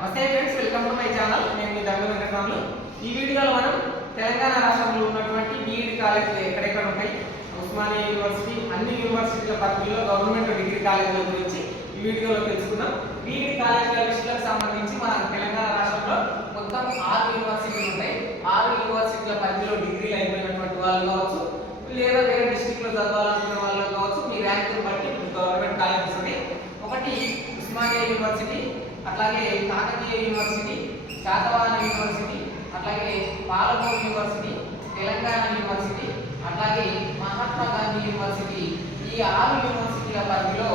నమస్తే friends, welcome to my channel. నేను మీ దండు వెంకటరాములు. ఈ వీడియోలో మనం తెలంగాణ రాష్ట్రంలో ఉన్నటువంటి బీఈడి కాలేజీలు ఎక్కడెక్కడ ఉంటాయి, ఉస్మానియా యూనివర్సిటీ, అన్ని యూనివర్సిటీల పరిధిలో గవర్నమెంట్ డిగ్రీ కాలేజీల గురించి ఈ వీడియోలో తెలుసుకుందాం. బీఈడి కాలేజీల లిస్టులకు సంబంధించి మన తెలంగాణ రాష్ట్రంలో మొత్తం 6 యూనివర్సిటీలు ఉంటాయి. 6 యూనివర్సిటీల పరిధిలో డిగ్రీలు అయిపోయినటువంటి వాళ్ళు కావచ్చు, లేదా వేరే డిస్ట్రిక్ట్లో చదవాలనుకునే వాళ్ళు కావచ్చు, మీ ర్యాంకును బట్టి గవర్నమెంట్ కాలేజెస్ ఉన్నాయి. ఒకటి ఉస్మానియా యూనివర్సిటీ, అట్లాగే కాకతీయ యూనివర్సిటీ, శాతవాహన యూనివర్సిటీ, అట్లాగే పాలమూరు యూనివర్సిటీ, తెలంగాణ యూనివర్సిటీ, అట్లాగే మహాత్మా గాంధీ యూనివర్సిటీ. ఈ 6 యూనివర్సిటీల పరిధిలో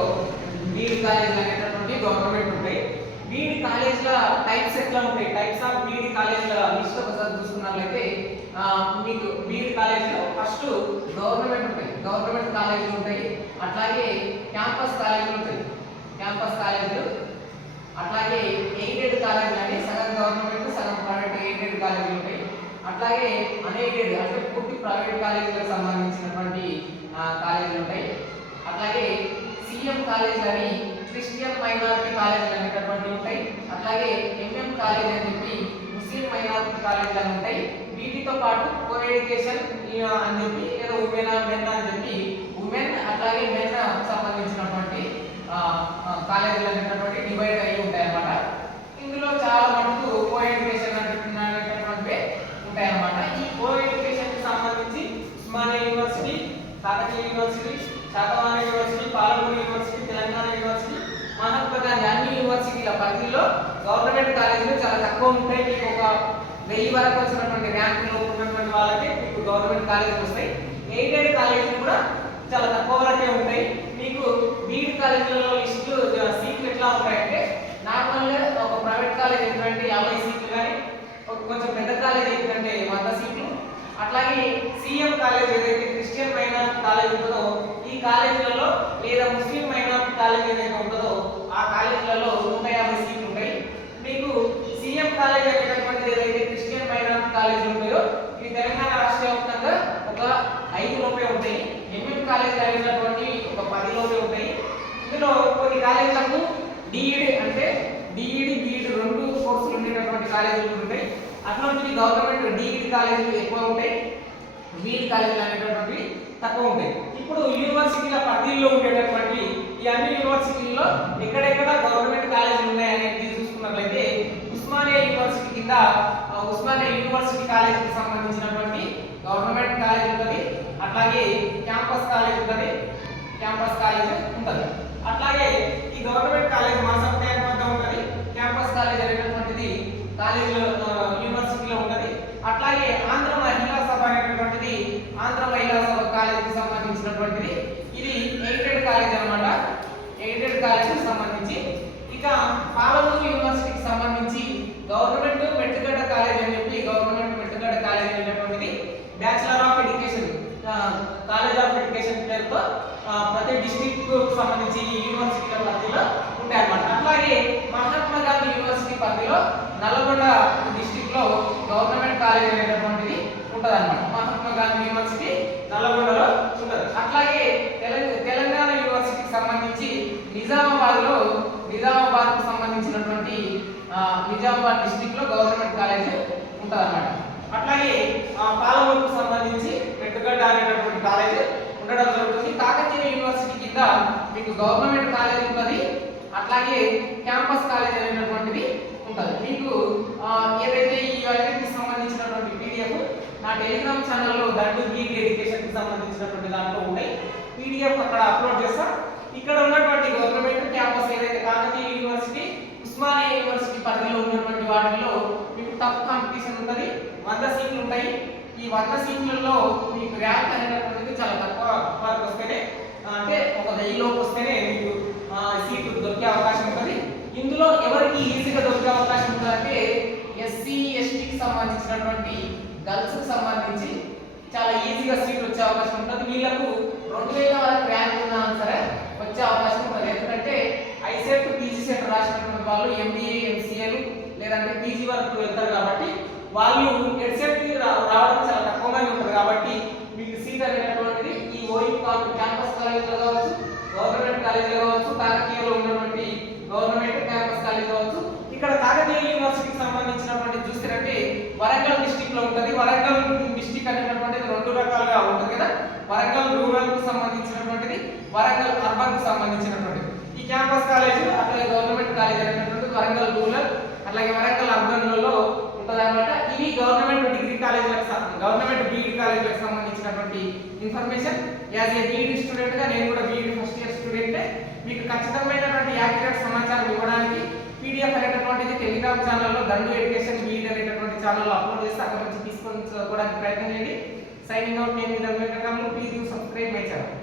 బీఈడి కాలేజీలు అనేటటువంటి గవర్నమెంట్ ఉంటాయి. బీఈడి కాలేజీల టైప్స్ ఎట్లా ఉంటాయి, టైప్స్ ఆఫ్ బీఈడి కాలేజీల లిస్ట్ ఒకసారి చూసుకున్నట్లయితే మీకు బీఈడి కాలేజీలో ఫస్ట్ గవర్నమెంట్ ఉంటాయి, గవర్నమెంట్ కాలేజీలు ఉంటాయి. అట్లాగే క్యాంపస్ కాలేజీలు ఉంటాయి, క్యాంపస్ కాలేజీలు. అట్లాగే ఎయిడెడ్ కాలేజీలు అంటే సగం గవర్నమెంట్ సగం ప్రైవేట్ ఎయిడెడ్ కాలేజీలు ఉంటాయి. అట్లాగే అన్ఎయిడెడ్ అంటే పూర్తి ప్రైవేట్ కాలేజీలకు సంబంధించినటువంటి కాలేజీలు ఉంటాయి. అట్లాగే సిఎం కాలేజీలు అని క్రిస్టియన్ మైనారిటీ కాలేజీలు అనేటటువంటి ఉంటాయి. అట్లాగే ఎంఎం కాలేజ్ అని చెప్పి ముస్లిం మైనారిటీ కాలేజీలు అని ఉంటాయి. వీటితో పాటు కో ఎడ్యుకేషన్ అని చెప్పి ఏదో ఉమెన్ మెన్ అని చెప్పి ఉమెన్ అట్లాగే మెన్ సంబంధించినటువంటి కాలేజీలు అనేటటువంటి డివైడ్ అయ్యి ఉంటాయి అన్నమాట. ఇందులో చాలా మటుకు కో ఎడ్యుకేషన్ అనేటటువంటి ఉంటాయి అన్నమాట. ఈ కో ఎడ్యుకేషన్ కి సంబంధించి Osmania university, Kakatiya university, Satavahana university, Palamuru university, Telangana university, Mahatma Gandhi అన్ని యూనివర్సిటీల పరిధిలో గవర్నమెంట్ కాలేజీలు చాలా తక్కువ ఉంటాయి. మీకు ఒక 1000 వరకు వచ్చినటువంటి ర్యాంకులో ఉన్నటువంటి వాళ్ళకి మీకు గవర్నమెంట్ కాలేజీలు వస్తాయి. ఎయిడెడ్ కాలేజీలు కూడా చాలా తక్కువ వరకే ఉంటాయి. మీకు బీఈడి కాలేజీలలో లిస్టులు సీట్లు ఎట్లా ఉంటాయంటే నార్మల్గా ఒక ప్రైవేట్ కాలేజ్ ఏంటంటే 50 సీట్లు, కానీ ఒక కొంచెం పెద్ద కాలేజ్ ఏంటంటే 100 సీట్లు. అట్లాగే సిఎం కాలేజ్ ఏదైతే క్రిస్టియన్ మైనారిటీ కాలేజ్ ఉంటుందో ఈ కాలేజీలలో, లేదా ముస్లిం మైనారిటీ కాలేజ్ ఏదైతే ఉంటుందో ఆ కాలేజీలలో 150 సీట్లు ఉంటాయి. మీకు సిఎం కాలేజ్ అనేటటువంటిది ఏదైతే క్రిస్టియన్ మైనారిటీ కాలేజీలు ఉంటాయో ఇవి తెలంగాణ రాష్ట్ర వ్యాప్తంగా ఒక 5 లోపే ఉంటాయి. ఎంఎం కాలేజ్ అనేటటువంటి ఒక 10 లోపే ఉంటాయి. ఇందులో కొన్ని కాలేజీలకు డిఈడి అంటే డిఈడి బీఈడి 2 కోర్సులు ఉండేటటువంటి కాలేజీలు ఉంటాయి. అట్లాంటివి గవర్నమెంట్ డిఈడి కాలేజీలు ఎక్కువ ఉంటాయి, బీఈడి కాలేజీలు అనేటటువంటి తక్కువ ఉంటాయి. ఇప్పుడు యూనివర్సిటీల పరిధిలో ఉండేటటువంటి ఈ అన్ని యూనివర్సిటీల్లో ఎక్కడెక్కడ గవర్నమెంట్ కాలేజీలు ఉన్నాయనేది చూసుకున్నట్లయితే ఉస్మానియా యూనివర్సిటీ కింద ఉస్మానియా యూనివర్సిటీ కాలేజీకి సంబంధించినటువంటి గవర్నమెంట్ కాలేజ్ ఉంటుంది. అట్లాగే క్యాంపస్ కాలేజ్ ఉంటుంది, క్యాంపస్ కాలేజ్ ఉంటుంది. అట్లాగే ఈ గవర్నమెంట్ కాలేజ్ మా సబ్జెక్ట్ వద్ద ఉంటుంది. క్యాంపస్ కాలేజ్ అనేటటువంటిది కాలేజీలో యూనివర్సిటీలో ఉంటుంది. అట్లాగే ఆంధ్ర మహిళా సభ అనేటటువంటిది ఆంధ్ర మహిళా సభ కాలేజీకి సంబంధించినటువంటిది. ఇది ఎయిడెడ్ కాలేజ్ అన్నమాట, ఎయిడెడ్ కాలేజీకి సంబంధించి. ఇక పాలమూరు యూనివర్సిటీకి సంబంధించి గవర్నమెంట్ మెట్టుగడ్డ కాలేజ్ అని చెప్పి గవర్నమెంట్ మెట్టుగడ్డ కాలేజ్ అనేటటువంటిది bachelor of education college of education పేరుతో ప్రతి డిస్ట్రిక్ట్ కు సంబంధించి ఈ యూనివర్సిటీల పరిధిలో ఉంటాయన్నమాట. అట్లాగే మహాత్మా గాంధీ యూనివర్సిటీ పరిధిలో నల్గొండ డిస్ట్రిక్ట్ లో గవర్నమెంట్ కాలేజ్ అనేటటువంటిది ఉంటుంది అన్నమాట. మహాత్మా గాంధీ యూనివర్సిటీ నల్గొండలో ఉంటుంది. అట్లాగే తెలంగాణ యూనివర్సిటీకి సంబంధించి నిజామాబాద్ కు సంబంధించినటువంటి నిజామాబాద్ డిస్ట్రిక్ట్ లో గవర్నమెంట్ కాలేజ్ ఉంటుంది అన్నమాట. అట్లాగే పాలమూరుకు సంబంధించి మెట్టుగడ్డ అనేటటువంటి కాలేజ్ ఉండడం జరుగుతుంది. కాకతీయ యూనివర్సిటీ కింద మీకు గవర్నమెంట్ కాలేజ్ ఉంటుంది. అట్లాగే క్యాంపస్ కాలేజ్ అనేటటువంటిది ఉంటుంది. మీకు ఏదైతే ఈ అన్నిటికి సంబంధించినటువంటి పీడిఎఫ్ నా టెలిగ్రామ్ ఛానల్లో దండు బీఈడి ఎడ్యుకేషన్ కి సంబంధించినటువంటి దాంట్లో ఉంటాయి. పీడిఎఫ్ అక్కడ అప్లోడ్ చేస్తా. ఇక్కడ ఉన్నటువంటి గవర్నమెంట్ క్యాంపస్ ఏదైతే కాకతీయ యూనివర్సిటీ, ఉస్మానియా యూనివర్సిటీ పరిధిలో ఉన్నటువంటి వాటిల్లో మీకు టఫ్ కాంపిటీషన్ ఉంటుంది. 100 సీట్లు ఉంటాయి. ఈ 100 సీట్లలో మీకు ర్యాంక్ అనేటటువంటిది చాలా తక్కువ వరకు వస్తేనే, అంటే ఒక 1000 లోపు వస్తేనే మీకు సీట్లు దొరికే అవకాశం ఉంటుంది. ఇందులో ఎవరికి ఈజీగా దొరికే అవకాశం ఉంటుందంటే ఎస్సీ ఎస్టీకి సంబంధించినటువంటి గర్ల్స్ కి సంబంధించి చాలా ఈజీగా సీట్లు వచ్చే అవకాశం ఉంటుంది. వీళ్ళకు 2000 వరకు ర్యాంక్ ఉన్నా సరే వచ్చే అవకాశం ఉంటుంది. ఎందుకంటే ఐసెట్ పీజీ సెట్ రాసినటువంటి వాళ్ళు ఎంబీఏ ఎంసీఏలు లేదంటే పీజీ వరకు వెళ్తారు కాబట్టి వాళ్ళు ఎడ్సెట్ రావడం చాలా తక్కువగానే ఉంటుంది. కాబట్టి మీకు సీట్ అనేటటువంటిది ఈ ఓయూ క్యాంపస్ కాలేజీలో కావచ్చు, గవర్నమెంట్ కాలేజీలో కావచ్చు, కాకతీయలో ఉన్నటువంటి గవర్నమెంట్ క్యాంపస్ కాలేజ్ కావచ్చు, ఇక్కడ కాకతీయ వరంగల్ అర్బన్ కు సంబంధించినటువంటి ఈ క్యాంపస్ కాలేజ్ అట్లాగే గవర్నమెంట్ కాలేజ్ అనేటటువంటి వరంగల్ రూరల్ అట్లాగే వరంగల్ అర్బన్ లలో ఉంటదన్నమాట. ఇవి గవర్నమెంట్ డిగ్రీ కాలేజీలకు గవర్నమెంట్ బీఈడి కాలేజీలకు సంబంధించినటువంటి information. As a BEd student గా నేను కూడా బీఈడి ఫస్ట్ ఇయర్ స్టూడెంటే. మీకు ఖచ్చితమైనటువంటి యాక్యురేట్ సమాచారం ఇవ్వడానికి పీడిఎఫ్ అనేటటువంటిది టెలిగ్రామ్ ఛానల్లో దండు ఎడ్యుకేషన్ బీఈడి అనేటటువంటి ఛానల్లో అప్లోడ్ చేస్తే అక్కడ నుంచి తీసుకోవడానికి ప్రయత్నం చేయండి. సైనింగ్ అవుట్, నేను మీ దండు Venkataramulu. Please you subscribe my channel.